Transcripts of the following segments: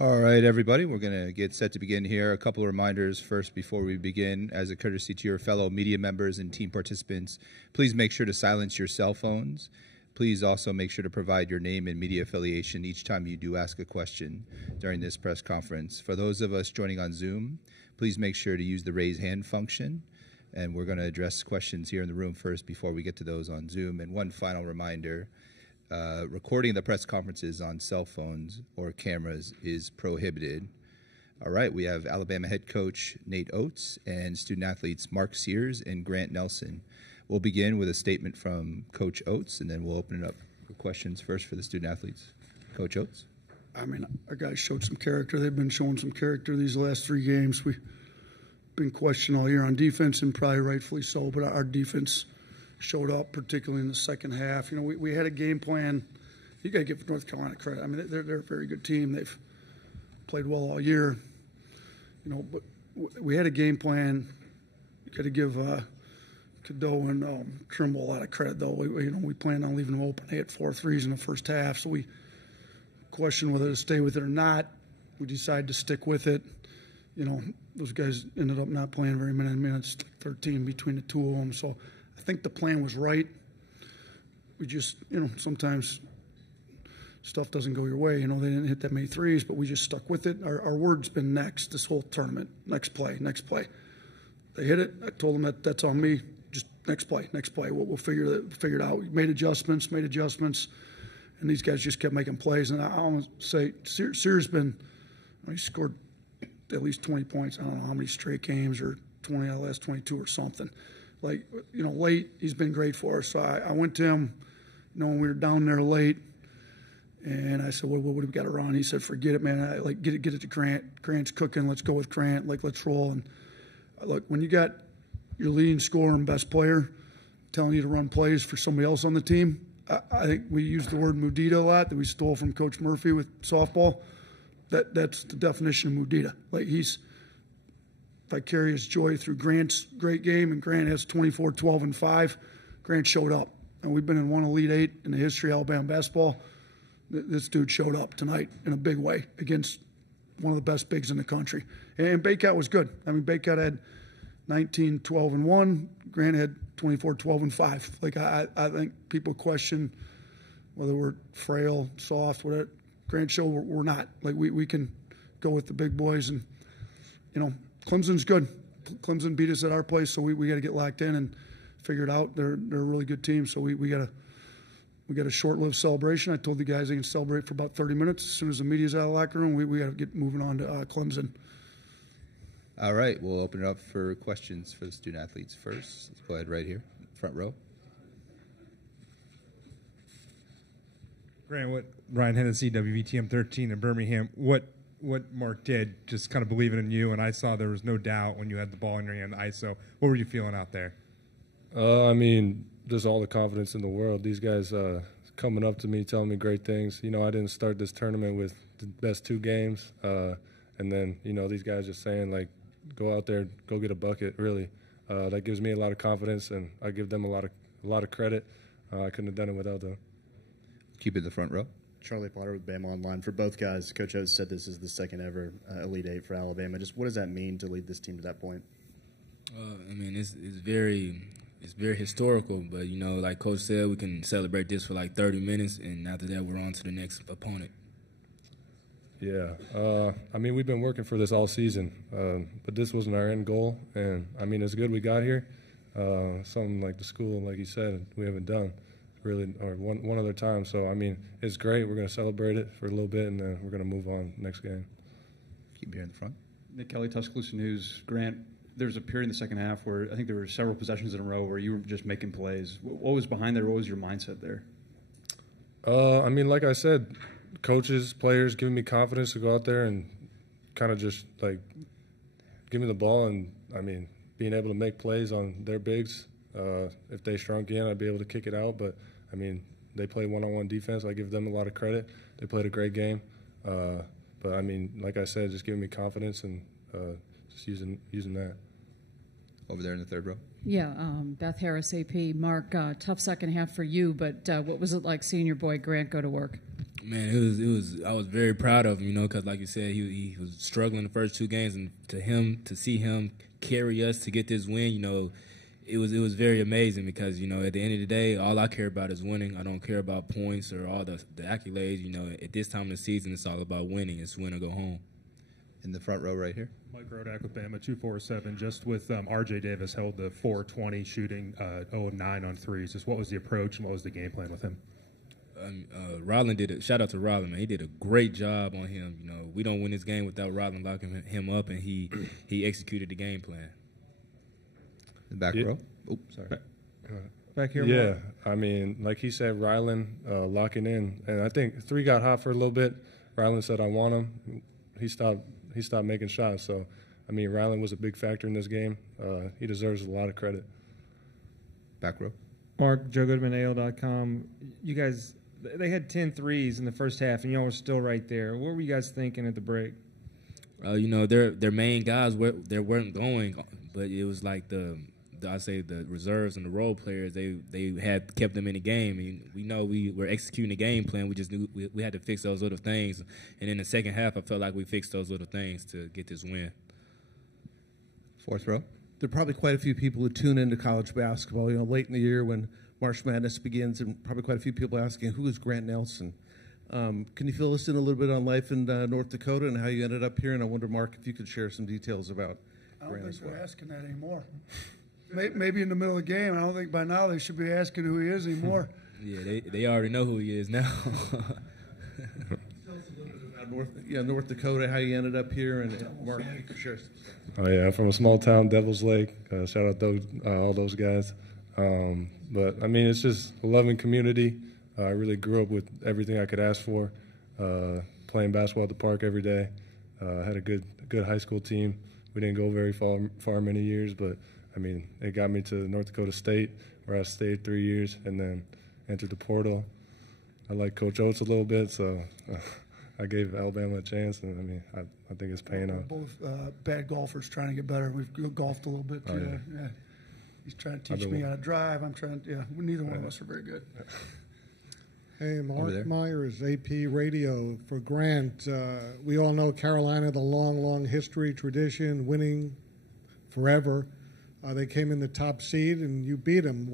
All right, everybody, we're going to get set to begin here. A couple of reminders first before we begin. As a courtesy to your fellow media members and team participants, please make sure to silence your cell phones. Please also make sure to provide your name and media affiliation each time you do ask a question during this press conference. For those of us joining on Zoom, please make sure to use the raise hand function. And we're going to address questions here in the room first before we get to those on Zoom. And one final reminder. Recording the press conferences on cell phones or cameras is prohibited. All right, we have Alabama head coach Nate Oats and student athletes Mark Sears and Grant Nelson. We'll begin with a statement from Coach Oats, and then we'll open it up for questions first for the student athletes. Coach Oats. I mean, our guys showed some character. They've been showing some character these last 3 games. We've been questioned all year on defense, and probably rightfully so, but our defense showed up, particularly in the second half. You know, we had a game plan. You got to give North Carolina credit. I mean, they're a very good team. They've played well all year. You know, but we had a game plan. You got to give Cadeau and Trimble a lot of credit, though. We planned on leaving them open. They hit 4 threes in the first half, so we questioned whether to stay with it or not. We decided to stick with it. You know, those guys ended up not playing very many minutes, 13 between the two of them. So I think the plan was right. We just, you know, sometimes stuff doesn't go your way. You know, they didn't hit that many threes, but we just stuck with it. Our word's been next this whole tournament. Next play, next play. They hit it. I told them that's on me. Just next play, next play. We'll figure it out. We made adjustments, and these guys just kept making plays. And I almost say Sears been, he scored at least 20 points. I don't know how many straight games, or 20 out of the last 22 or something. Like, you know, late, he's been great for us. So I went to him, you know, when we were down there late, and I said, what do we got to run? He said, forget it, man. Get it to Grant. Grant's cooking. Let's go with Grant. Let's roll. And look, when you got your leading scorer and best player telling you to run plays for somebody else on the team, I think we used the word Mudita a lot that we stole from Coach Murphy with softball. That's the definition of Mudita. Like, he's vicarious joy through Grant's great game, and Grant has 24, 12, and 5. Grant showed up, and we've been in one Elite 8 in the history of Alabama basketball. This dude showed up tonight in a big way against one of the best bigs in the country. And Baycott was good. I mean, Baycott had 19, 12, and 1. Grant had 24, 12, and 5. Like, I think people question whether we're frail, soft, whatever. Grant showed we're not. Like, we can go with the big boys, and, you know, Clemson's good. Clemson beat us at our place, so we got to get locked in and figure it out. They're a really good team, so we got a short-lived celebration. I told the guys they can celebrate for about 30 minutes. As soon as the media's out of the locker room, we got to get moving on to Clemson. All right, we'll open it up for questions for the student athletes first. Let's go ahead right here, front row. Grant, Ryan Hennessy, WVTM 13 in Birmingham. What Mark did, just kind of believing in you, and I saw there was no doubt when you had the ball in your hand, the ISO. What were you feeling out there? I mean, just all the confidence in the world. These guys coming up to me, telling me great things. You know, I didn't start this tournament with the best 2 games. And then, you know, these guys just saying, like, go out there, go get a bucket, really. That gives me a lot of confidence, and I give them a lot of credit. I couldn't have done it without them. Keep it in the front row. Charlie Potter with Bama Online. For both guys, Coach Oates said this is the second ever Elite 8 for Alabama. Just what does that mean to lead this team to that point? I mean, it's very historical, but, you know, like Coach said, we can celebrate this for like 30 minutes, and after that we're on to the next opponent. Yeah. I mean, we've been working for this all season, but this wasn't our end goal. And, I mean, it's good we got here. Something like the school, like you said, we haven't done really, or one other time. So, I mean, it's great. We're going to celebrate it for a little bit, and then we're going to move on next game. Keep here in the front. Nick Kelly, Tuscaloosa News. Grant, there was a period in the second half where I think there were several possessions in a row where you were just making plays. What was behind there? What was your mindset there? I mean, like I said, coaches, players giving me confidence to go out there and kind of just, like, give me the ball and, I mean, being able to make plays on their bigs. If they shrunk in, I'd be able to kick it out. But, I mean, they play one-on-one defense. I give them a lot of credit. They played a great game. But, I mean, like I said, just giving me confidence and just using that. over there in the third row. Yeah, Beth Harris, AP. Mark, tough second half for you, but what was it like seeing your boy Grant go to work? Man, it was. I was very proud of him, because like you said, he was struggling the first 2 games, and to see him carry us to get this win, it was very amazing because at the end of the day, all I care about is winning. I don't care about points or all the accolades. At this time of the season, it's all about winning. It's win or go home. In the front row right here. Mike Rodak with Bama, 247. Just with R.J. Davis held the 420 shooting, 0-9 on threes. Just what was the approach and what was the game plan with him? Ryland shout out to Ryland, man. He did a great job on him. We don't win this game without Ryland locking him up, and he executed the game plan. The back row. Oh, sorry. Back here. Yeah, Mark. I mean, like he said, Ryland locking in, and I think 3 got hot for a little bit. Ryland said, "I want him." He stopped making shots. So, I mean, Ryland was a big factor in this game. He deserves a lot of credit. Back row. Mark, Joe Goodman, AL.com. You guys, they had 10 threes in the first half, and y'all were still right there. What were you guys thinking at the break? Their main guys weren't going, but it was like the reserves and the role players. They had kept them in the game. And we know we were executing the game plan. We just knew we had to fix those little things. And in the second half, I felt like we fixed those little things to get this win. Fourth row. There are probably quite a few people who tune into college basketball, late in the year when March Madness begins, and probably quite a few people asking, who is Grant Nelson? Can you fill us in a little bit on life in North Dakota and how you ended up here? And I wonder, Mark, if you could share some details about I Grant don't as think well. they're asking that anymore. Maybe in the middle of the game. I don't think by now they should be asking who he is anymore. Yeah, they already know who he is now. North Dakota, how you ended up here, and Mark, you could share some stuff. Oh yeah, I'm from a small town, Devil's Lake. Shout out all those guys. But I mean, it's just a loving community. I really grew up with everything I could ask for. Playing basketball at the park every day. Had a good high school team. We didn't go very far many years, but I mean, it got me to North Dakota State, where I stayed 3 years, and then entered the portal. I like Coach Oats a little bit, so I gave Alabama a chance, and I mean, I think it's paying off. Both bad golfers trying to get better. We've golfed a little bit too. Yeah. He's trying to teach me how to drive. I'm trying. Yeah, neither one of us are very good. Hey, Mark Myers, AP Radio for Grant. We all know Carolina, the long history, tradition, winning forever. They came in the top seed, and you beat them.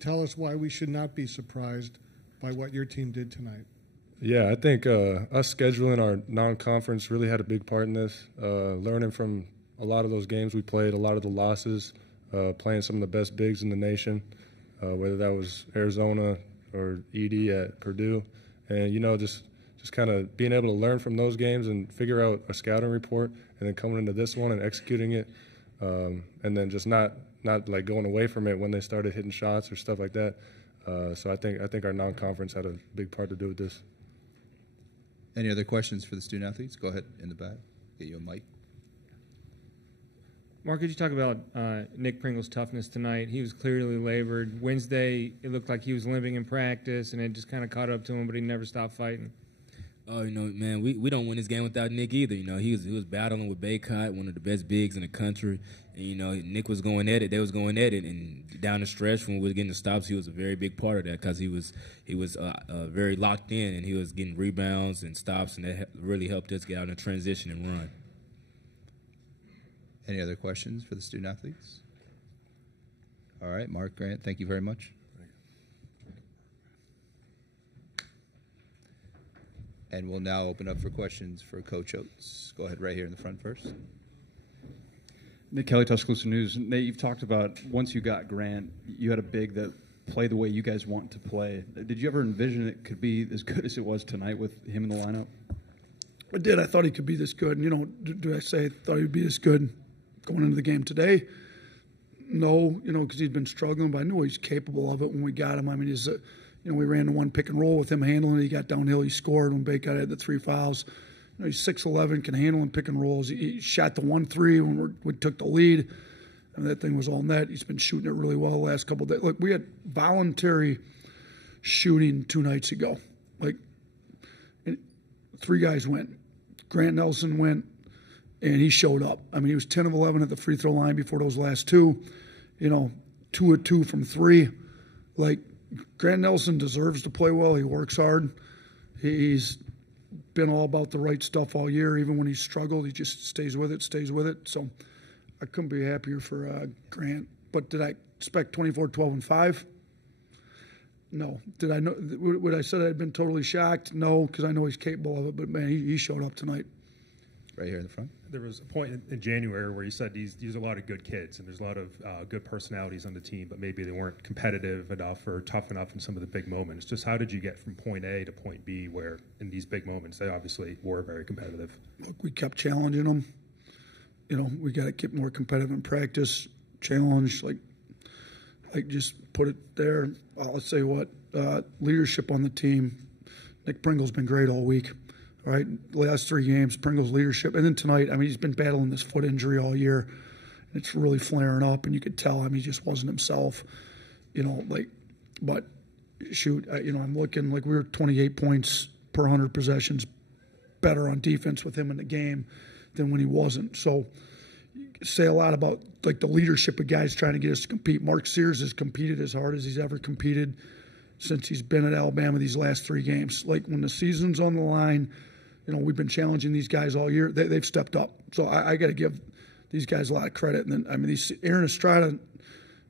Tell us why we should not be surprised by what your team did tonight? Yeah, I think us scheduling our non-conference really had a big part in this. Learning from a lot of those games we played, a lot of the losses, playing some of the best bigs in the nation, whether that was Arizona or Edie at Purdue. And, just kind of being able to learn from those games and figure out a scouting report, and then coming into this one and executing it, and then just not like going away from it when they started hitting shots or stuff like that. So I think our non-conference had a big part to do with this. Any other questions for the student athletes? Go ahead in the back. Get you a mic. Mark, could you talk about Nick Pringle's toughness tonight? He was clearly labored. Wednesday, it looked like he was limping in practice, and it just kind of caught up to him, but he never stopped fighting. Oh, man, we don't win this game without Nick either. He was battling with Baycott, one of the best bigs in the country. And, Nick was going at it. They was going at it. And down the stretch when we were getting the stops, he was a very big part of that because he was very locked in, and he was getting rebounds and stops, and that really helped us get out in transition and run. Any other questions for the student athletes? All right, Mark, Grant, thank you very much. And we'll now open up for questions for Coach Oats. Go ahead right here in the front first. Nick Kelly, Tuscaloosa News. Nate, you've talked about once you got Grant, you had a big that played the way you guys want to play. Did you ever envision it could be as good as it was tonight with him in the lineup? I did. I thought he could be this good. And, do I say I thought he'd be this good going into the game today? No, because he'd been struggling, but I knew he's capable of it when we got him. I mean, he's we ran the one pick and roll with him handling it. He got downhill. He scored when Baycott had the 3 fouls. He's 6'11", can handle and pick and rolls. He shot the 1-3 when we took the lead. And that thing was all net. He's been shooting it really well the last couple of days. Look, we had voluntary shooting 2 nights ago. 3 guys went. Grant Nelson went. and he showed up. I mean, he was 10 of 11 at the free throw line before those last two. 2 of 2 from 3. Like, Grant Nelson deserves to play well. He works hard. He's been all about the right stuff all year. Even when he's struggled, he just stays with it. So I couldn't be happier for Grant. But did I expect 24, 12, and 5? No. Did I know? Would I said I'd been totally shocked? No, because I know he's capable of it. But, man, he showed up tonight. Right here in the front. There was a point in January where you said these are a lot of good kids and there's a lot of good personalities on the team, but maybe they weren't competitive enough or tough enough in some of the big moments. Just how did you get from point A to point B where in these big moments they obviously were very competitive? Look, we kept challenging them. We got to get more competitive in practice, challenge, like just put it there. Let's say what, leadership on the team. Nick Pringle's been great all week. All right, last 3 games, Pringle's leadership. And then tonight, I mean, he's been battling this foot injury all year. It's really flaring up, and you could tell, I mean, he just wasn't himself, but shoot, I'm looking like we were 28 points per 100 possessions better on defense with him in the game than when he wasn't. So say a lot about, like, the leadership of guys trying to get us to compete. Mark Sears has competed as hard as he's ever competed since he's been at Alabama these last 3 games. Like, when the season's on the line, we've been challenging these guys all year. They've stepped up. So I got to give these guys a lot of credit. And then, I mean, Aaron Estrada,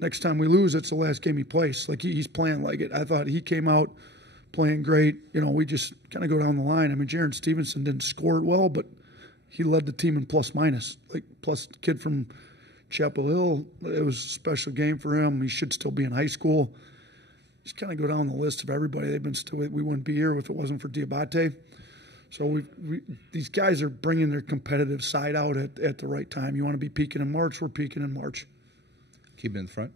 next time we lose, it's the last game he plays. Like, he's playing like it. I thought he came out playing great. We just kind of go down the line. I mean, Jaron Stevenson didn't score it well, but he led the team in plus-minus. Like, plus the kid from Chapel Hill, it was a special game for him. He should still be in high school. Just kind of go down the list of everybody. We wouldn't be here if it wasn't for Diabate. So these guys are bringing their competitive side out at the right time. You want to be peaking in March, we're peaking in March. Keep it in front.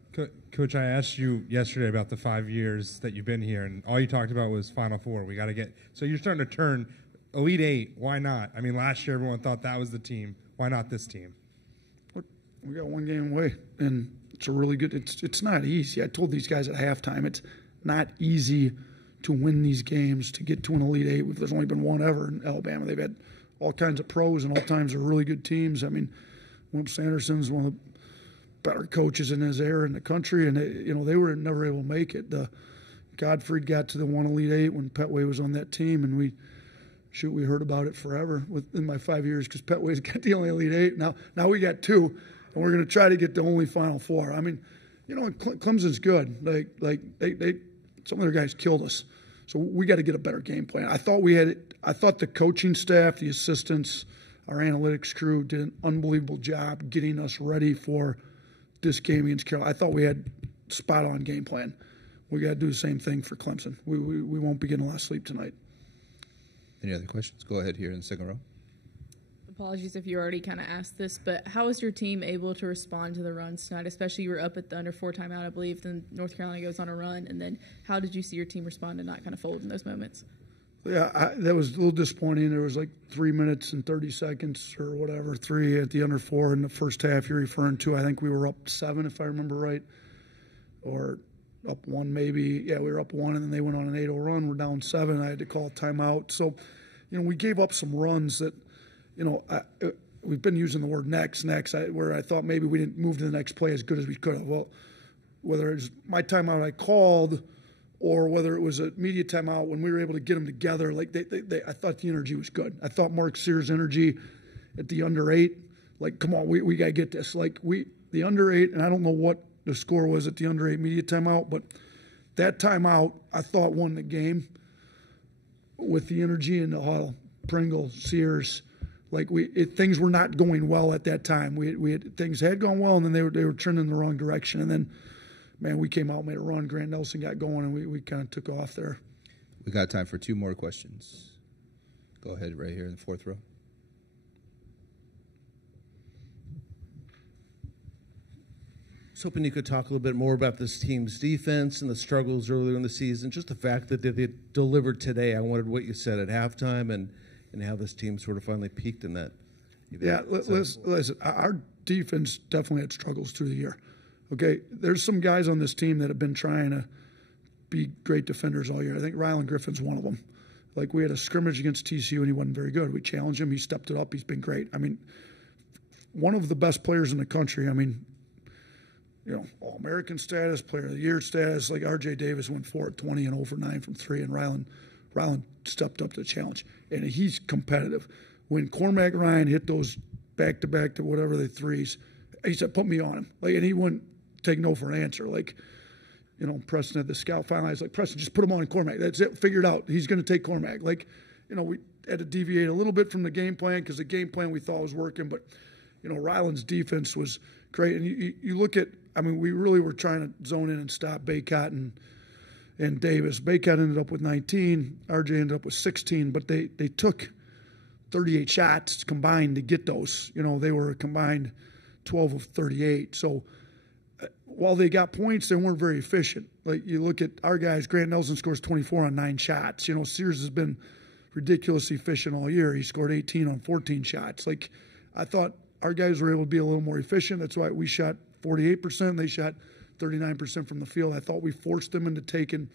Coach, I asked you yesterday about the 5 years that you've been here, and all you talked about was Final Four. We got to get – so you're starting to turn Elite Eight. Why not? I mean, last year everyone thought that was the team. Why not this team? We got 1 game away, and it's a really good – it's not easy. I told these guys at halftime it's not easy to win these games, to get to an Elite Eight. There's only been 1 ever in Alabama. They've had all kinds of pros, and all times are really good teams. I mean, Wimp Sanderson's one of the better coaches in his era in the country, and they were never able to make it. Godfrey got to the 1 Elite Eight when Petway was on that team, and we heard about it forever in my 5 years because Petway's got the only Elite Eight. Now we got 2, and we're going to try to get the only Final Four. I mean, Clemson's good. Like they some of their guys killed us. So we got to get a better game plan. I thought the coaching staff, the assistants, our analytics crew did an unbelievable job getting us ready for this game against Carolina. I thought we had spot-on game plan. We got to do the same thing for Clemson. We won't be getting a lot of sleep tonight. Any other questions? Go ahead here in the second row. Apologies if you already kind of asked this, but how was your team able to respond to the runs tonight? Especially you were up at the under 4 timeout, I believe, then North Carolina goes on a run, and then how did you see your team respond and not kind of fold in those moments? Yeah, that was a little disappointing. There was like 3 minutes and 30 seconds or whatever, 3 at the under 4 in the first half you're referring to. I think we were up 7, if I remember right, or up 1 maybe. Yeah, we were up 1, and then they went on an 8-0 run. We're down 7. I had to call a timeout. So, we gave up some runs that, we've been using the word next, where I thought maybe we didn't move to the next play as good as we could have. Well, whether it was my timeout I called or whether it was a media timeout when we were able to get them together, like I thought the energy was good. I thought Mark Sears' energy at the under 8, like, come on, we got to get this. Like, the under 8, and I don't know what the score was at the under 8 media timeout, but that timeout I thought won the game with the energy in the huddle. Pringle, Sears, like things were not going well at that time. Things had gone well, and then they were trending in the wrong direction. And then, man, we came out, made a run. Grant Nelson got going, and we kind of took off there. We got time for 2 more questions. Go ahead, right here in the 4th row. I was hoping you could talk a little bit more about this team's defense and the struggles earlier in the season. Just the fact that they delivered today. I wondered what you said at halftime and how this team sort of finally peaked in that. Yeah, listen, our defense definitely had struggles through the year. Okay, there's some guys on this team that have been trying to be great defenders all year. I think Rylan Griffin's one of them. Like, we had a scrimmage against TCU, and he wasn't very good. We challenged him. He stepped it up. He's been great. I mean, one of the best players in the country. I mean, All-American status, Player of the Year status. Like R.J. Davis went 4 at 20 and 0 for 9 from 3, and Ryland stepped up to the challenge, and he's competitive. When Cormac Ryan hit those back-to-back to whatever the threes, he said, put me on him. And he wouldn't take no for an answer. Preston had the scout finalized. Preston, just put him on Cormac. That's it. Figured out. He's going to take Cormac. We had to deviate a little bit from the game plan because the game plan we thought was working. But, Ryland's defense was great. And you look at, we really were trying to zone in and stop Baycott and Davis. Baycott ended up with 19. RJ ended up with 16. But they took 38 shots combined to get those. They were a combined 12 of 38. So while they got points, they weren't very efficient. You look at our guys, Grant Nelson scores 24 on 9 shots. Sears has been ridiculously efficient all year. He scored 18 on 14 shots. I thought our guys were able to be a little more efficient. That's why we shot 48%. They shot 39% from the field. I thought we forced them into taking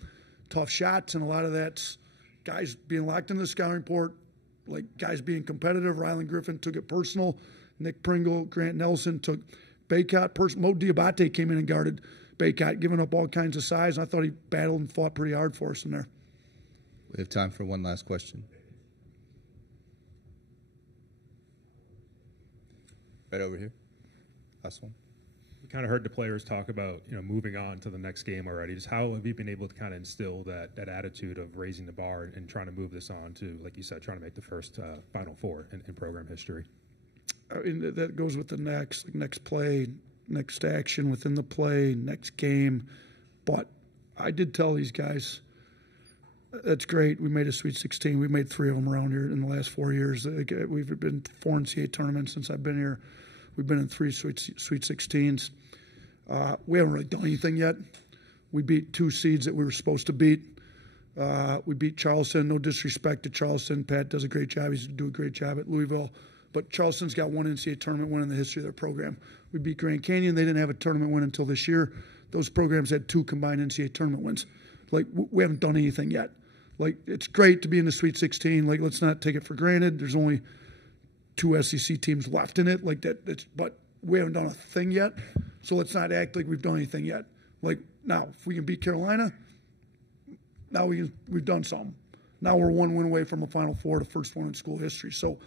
tough shots, and a lot of that's guys being locked into the scouting report, guys being competitive. Ryland Griffin took it personal. Nick Pringle, Grant Nelson took Baycott. Mo Diabate came in and guarded Baycott, giving up all kinds of size. I thought he battled and fought pretty hard for us in there. We have time for one last question. Right over here. Last one. We kind of heard the players talk about, moving on to the next game already. Just how have you been able to kind of instill that attitude of raising the bar and trying to move this on to, like you said, trying to make the first Final Four in program history? That goes with the next play, next action within the play, next game. But I did tell these guys, that's great. We made a Sweet 16. We made 3 of them around here in the last 4 years. We've been 4 NCAA tournaments since I've been here. We've been in 3 Sweet 16s. We haven't really done anything yet. We beat 2 seeds that we were supposed to beat. We beat Charleston. No disrespect to Charleston. Pat does a great job. He's doing a great job at Louisville. But Charleston's got 1 NCAA tournament win in the history of their program. We beat Grand Canyon. They didn't have a tournament win until this year. Those programs had 2 combined NCAA tournament wins. We haven't done anything yet. It's great to be in the Sweet 16. Let's not take it for granted. There's only 2 SEC teams left in it. But we haven't done a thing yet. So let's not act like we've done anything yet. Now, if we can beat Carolina, now we've done something. Now we're 1 win away from a Final Four, the first one in school history. So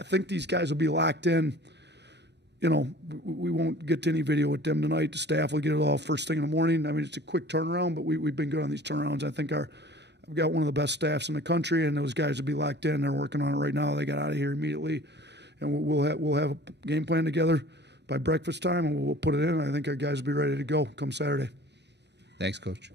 I think these guys will be locked in. We won't get to any video with them tonight. The staff will get it all first thing in the morning. It's a quick turnaround, but we've been good on these turnarounds. I think I've got one of the best staffs in the country, and those guys will be locked in. They're working on it right now. They got out of here immediately, and we'll have a game plan together by breakfast time, and we'll put it in. I think our guys will be ready to go come Saturday. Thanks, Coach.